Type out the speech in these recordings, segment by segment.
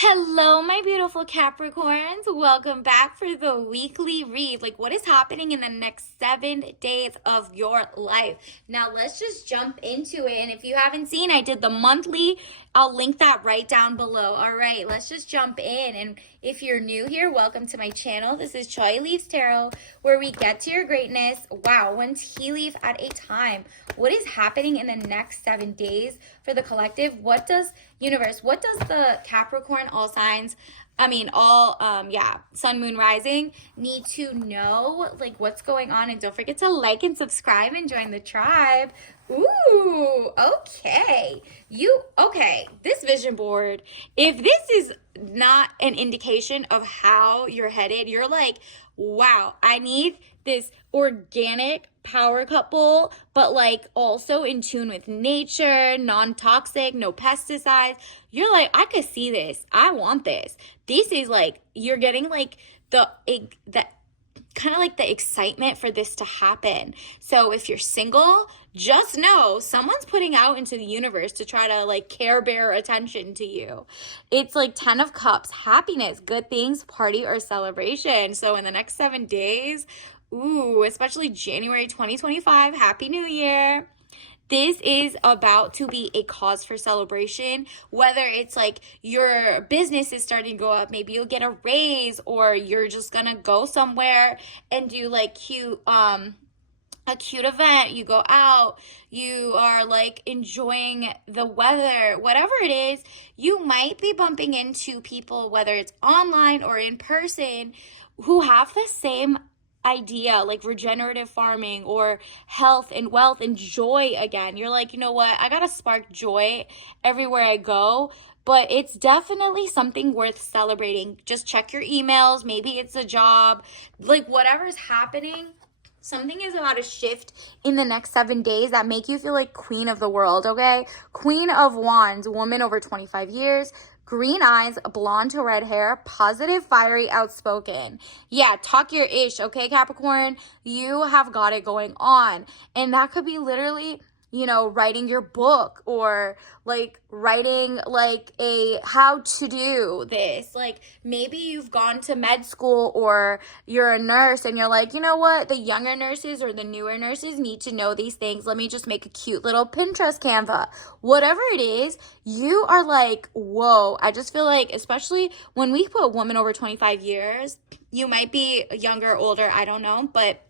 Hello, my beautiful Capricorns. Welcome back for the weekly read. Like, what is happening in the next 7 days of your life? Now, let's just jump into it. And if you haven't seen, I did the monthly. I'll link that right down below. All right, let's just jump in. And if you're new here, welcome to my channel. This is Choi Leaves Tarot, where we get to your greatness. Wow, one tea leaf at a time. What is happening in the next 7 days for the collective? What does the Capricorn, all signs, sun, moon, rising need to know, like, what's going on? And don't forget to like and subscribe and join the tribe. Ooh, okay. This vision board, if this is not an indication of how you're headed, you're like, wow, I need this organic power couple, but like also in tune with nature, non-toxic, no pesticides. You're like, I could see this. I want this. This is like, you're getting like the kind of like the excitement for this to happen. So if you're single, just know someone's putting out into the universe to try to like care bear attention to you. It's like 10 of Cups, happiness, good things, party or celebration. So in the next 7 days, ooh, especially January 2025, Happy New Year. This is about to be a cause for celebration, whether it's like your business is starting to go up, maybe you'll get a raise, or you're just gonna go somewhere and do like a cute event, you go out, you are like enjoying the weather, whatever it is, you might be bumping into people, whether it's online or in person, who have the same idea, like regenerative farming or health and wealth and joy again. You're like, you know what? I gotta spark joy everywhere I go. But it's definitely something worth celebrating. Just check your emails. Maybe it's a job. Like whatever's happening, something is about to shift in the next 7 days that make you feel like queen of the world, okay? Queen of Wands, woman over 25 years, green eyes, blonde to red hair, positive, fiery, outspoken. Yeah, talk your ish, okay, Capricorn? You have got it going on. And that could be literally, you know, writing your book, or like writing like a how to do this. Like maybe you've gone to med school or you're a nurse and you're like, you know what, the younger nurses or the newer nurses need to know these things. Let me just make a cute little Pinterest Canva. Whatever it is, you are like, whoa. I just feel like, especially when we put woman over 25 years, you might be younger, older, I don't know, but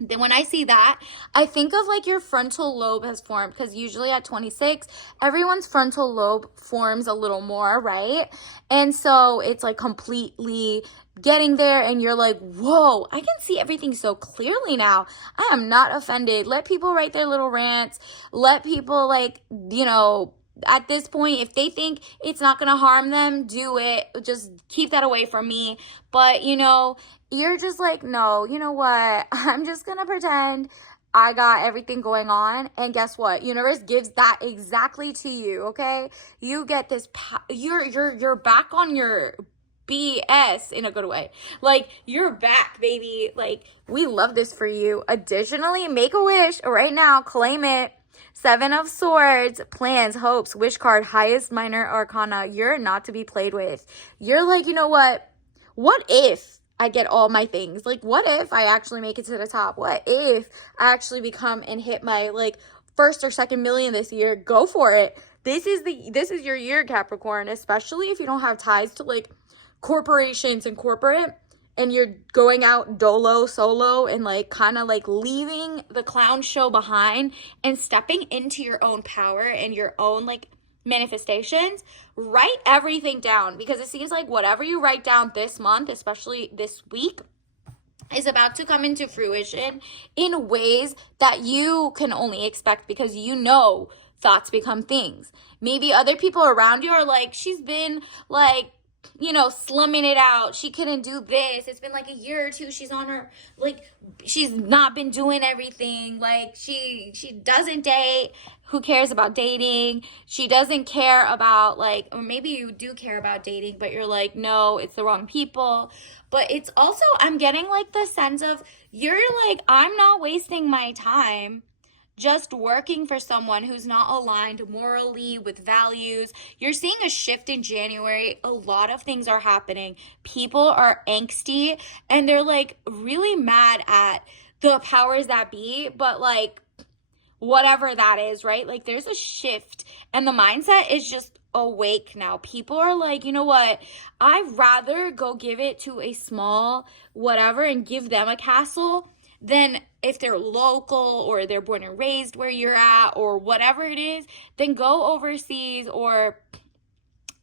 then when I see that, I think of like your frontal lobe has formed, because usually at 26, everyone's frontal lobe forms a little more, right? And so it's like completely getting there and you're like, whoa, I can see everything so clearly now. I am not offended. Let people write their little rants. Let people like, you know, at this point, if they think it's not going to harm them, do it. Just keep that away from me. But, you know, you're just like, no, you know what? I'm just going to pretend I got everything going on. And guess what? Universe gives that exactly to you, okay? You get this, you're back on your BS in a good way. Like, you're back, baby. Like, we love this for you. Additionally, make a wish right now. Claim it. 7 of Swords, plans, hopes, wish card, highest minor arcana. You're not to be played with. You're like, you know what? What if I get all my things? Like, what if I actually make it to the top? What if I actually become and hit my like first or second million this year? Go for it. This is your year, Capricorn, especially if you don't have ties to like corporations and corporate, and you're going out solo, and like kind of like leaving the clown show behind and stepping into your own power and your own like manifestations. Write everything down, because it seems like whatever you write down this month, especially this week, is about to come into fruition in ways that you can only expect, because you know thoughts become things. Maybe other people around you are like, she's been like, you know, slumming it out. She couldn't do this. It's been like a year or two. She's on her, like, she's not been doing everything. Like, she doesn't date. Who cares about dating? She doesn't care about, like, or maybe you do care about dating, but you're like, no, it's the wrong people. But it's also, I'm getting like the sense of, you're like, I'm not wasting my time just working for someone who's not aligned morally with values. You're seeing a shift in January. A lot of things are happening. People are angsty and they're like really mad at the powers that be, but like whatever that is, right? Like there's a shift and the mindset is just awake now. People are like, you know what? I'd rather go give it to a small whatever and give them a castle than if they're local or they're born and raised where you're at or whatever it is, then go overseas, or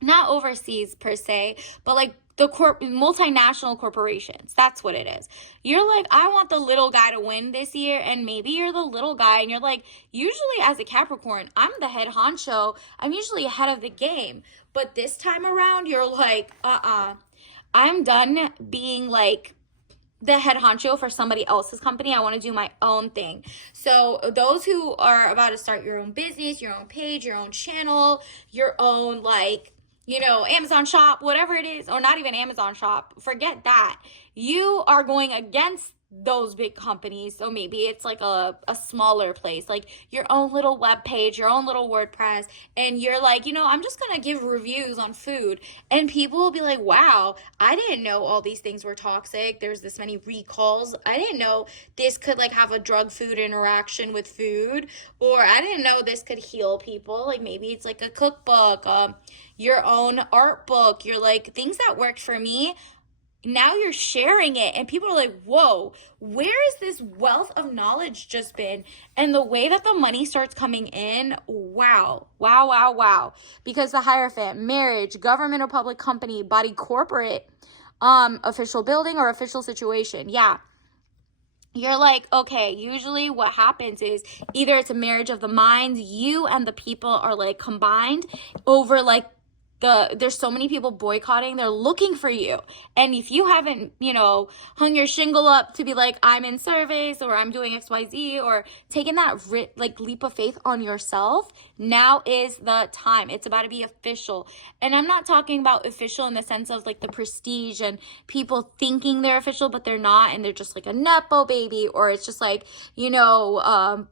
not overseas per se, but like the multinational corporations. That's what it is. You're like, I want the little guy to win this year, and maybe you're the little guy and you're like, usually as a Capricorn, I'm the head honcho. I'm usually ahead of the game. But this time around, you're like, I'm done being like the head honcho for somebody else's company. I want to do my own thing. So those who are about to start your own business, your own page, your own channel, your own like, you know, Amazon shop, whatever it is, or not even Amazon shop, forget that. You are going against those big companies. So maybe it's like a smaller place, like your own little web page, your own little WordPress, and you're like, you know, I'm just gonna give reviews on food, and people will be like, wow, I didn't know all these things were toxic. There's this many recalls. I didn't know this could like have a drug food interaction with food, or I didn't know this could heal people. Like maybe it's like a cookbook, your own art book. You're like, things that worked for me, now you're sharing it, and people are like, whoa, where has this wealth of knowledge just been? And the way that the money starts coming in, wow. Because the Hierophant, marriage, government or public company, body, corporate, official building or official situation. Yeah. You're like, okay, usually what happens is either it's a marriage of the minds, you and the people are like combined over like there's so many people boycotting, they're looking for you. And if you haven't, you know, hung your shingle up to be like, I'm in service or I'm doing XYZ, or taking that like leap of faith on yourself, now is the time. It's about to be official. And I'm not talking about official in the sense of like the prestige and people thinking they're official, but they're not. And they're just like a Nepo baby, or it's just like, you know,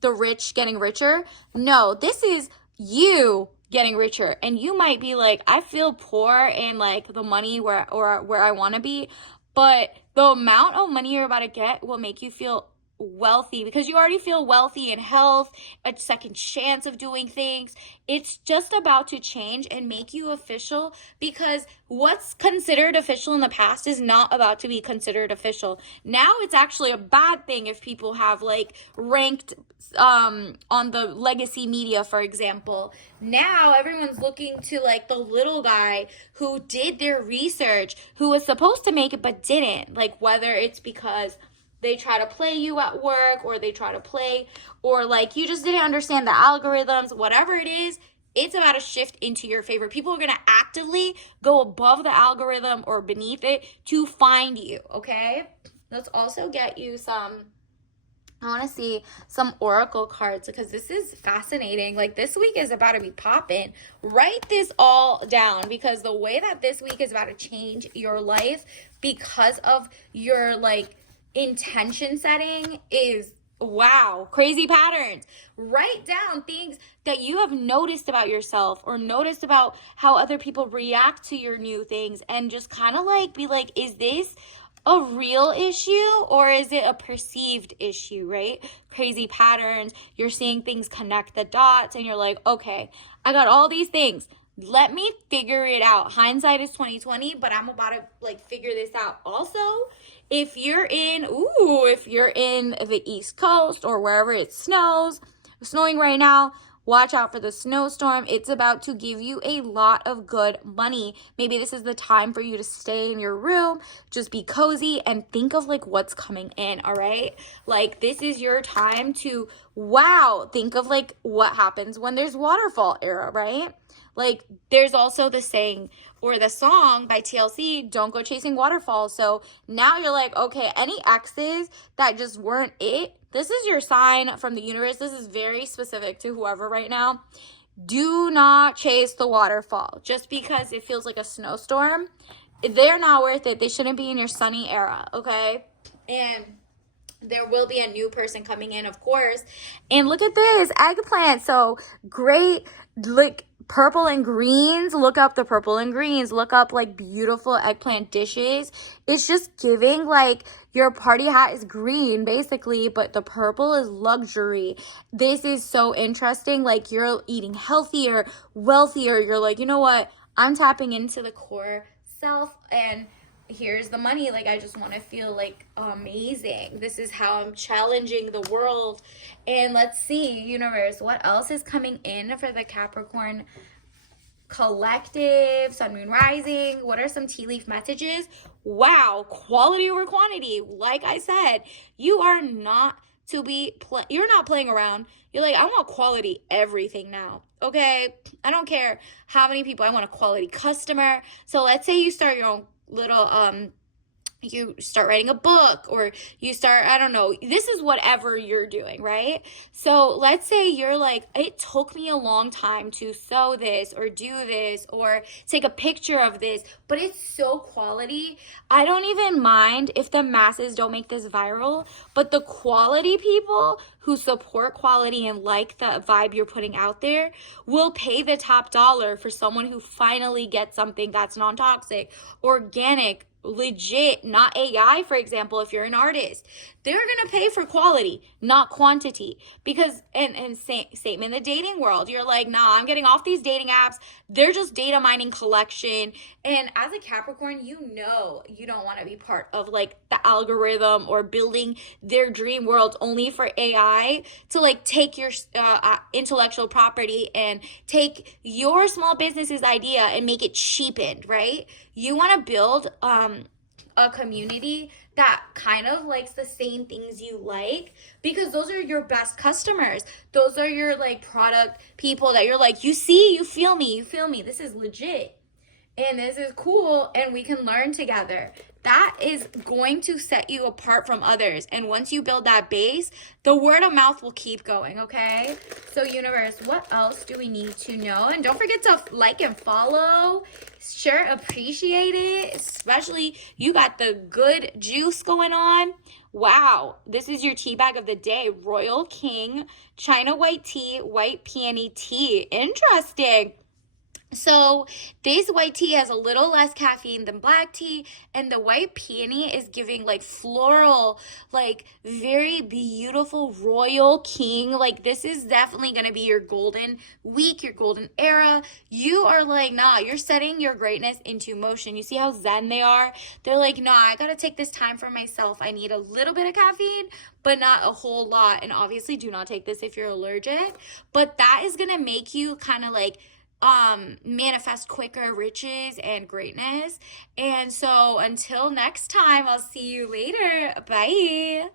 the rich getting richer. No, this is you getting richer. And you might be like, I feel poor and like the money where I want to be, but the amount of money you're about to get will make you feel wealthy, because you already feel wealthy in health, a second chance of doing things. It's just about to change and make you official, because what's considered official in the past is not about to be considered official. Now it's actually a bad thing if people have like ranked on the legacy media, for example. Now everyone's looking to like the little guy who did their research, who was supposed to make it but didn't, like whether it's because they try to play you at work, or they try to play, or like you just didn't understand the algorithms, whatever it is, it's about to shift into your favor. People are going to actively go above the algorithm or beneath it to find you, okay? Let's also get you I want to see some oracle cards, because this is fascinating. Like this week is about to be popping. Write this all down, because the way that this week is about to change your life because of your like intention setting is wow, crazy patterns. Write down things that you have noticed about yourself, or noticed about how other people react to your new things, and just kind of like be like, is this a real issue or is it a perceived issue, right? Crazy patterns. You're seeing things connect the dots, and you're like, okay, I got all these things. Let me figure it out. Hindsight is 2020, but I'm about to like figure this out. Also, if you're in the East Coast or wherever it snowing right now, watch out for the snowstorm. It's about to give you a lot of good money. Maybe this is the time for you to stay in your room, just be cozy, and think of like what's coming in, all right? Like this is your time to, wow, think of like what happens when there's waterfall era, right? Like there's also the saying or the song by TLC, don't go chasing waterfalls. So now you're like, okay, any exes that just weren't it, this is your sign from the universe. This is very specific to whoever right now. Do not chase the waterfall just because it feels like a snowstorm. They're not worth it. They shouldn't be in your sunny era, okay? And There will be a new person coming in, of course. And look at this eggplant. So great. Like purple and greens. Look up the purple and greens. Look up like beautiful eggplant dishes. It's just giving like your party hat is green basically, but the purple is luxury. This is so interesting. Like you're eating healthier, wealthier. You're like, you know what? I'm tapping into the core self, and here's the money. Like, I just want to feel like amazing. This is how I'm challenging the world. And let's see, universe, what else is coming in for the Capricorn collective, sun, moon, rising? What are some tea leaf messages? Wow, quality over quantity. Like I said, you are not to be you're not playing around. You're like, I want quality everything now. Okay, I don't care how many people. I want a quality customer. So let's say you start your own little you start writing a book, or you start, I don't know, this is whatever you're doing, right? So let's say you're like, it took me a long time to sew this or do this or take a picture of this, but it's so quality. I don't even mind if the masses don't make this viral, but the quality people who support quality and like the vibe you're putting out there will pay the top dollar for someone who finally gets something that's non-toxic, organic, legit, not AI. For example, if you're an artist, they're gonna pay for quality, not quantity. Because and same in the dating world, you're like, nah, I'm getting off these dating apps, they're just data mining collection. And as a Capricorn, you know you don't want to be part of like the algorithm or building their dream world only for AI to like take your intellectual property and take your small business's idea and make it cheapened, right? You want to build a community that kind of likes the same things you like, because those are your best customers. Those are your like product people that you're like, you see, you feel me, this is legit and this is cool and we can learn together. That is going to set you apart from others. And once you build that base, the word of mouth will keep going, okay? So universe, what else do we need to know? And don't forget to like and follow. Sure, appreciate it. Especially you got the good juice going on. Wow, this is your tea bag of the day. Royal King, China white tea, white peony tea. Interesting. So this white tea has a little less caffeine than black tea, and the white peony is giving like floral, like very beautiful royal king. Like this is definitely going to be your golden week, your golden era. You are like, nah, you're setting your greatness into motion. You see how zen they are? They're like, nah, I got to take this time for myself. I need a little bit of caffeine, but not a whole lot. And obviously do not take this if you're allergic, but that is going to make you kind of like manifest quicker riches and greatness. And so until next time, I'll see you later. Bye.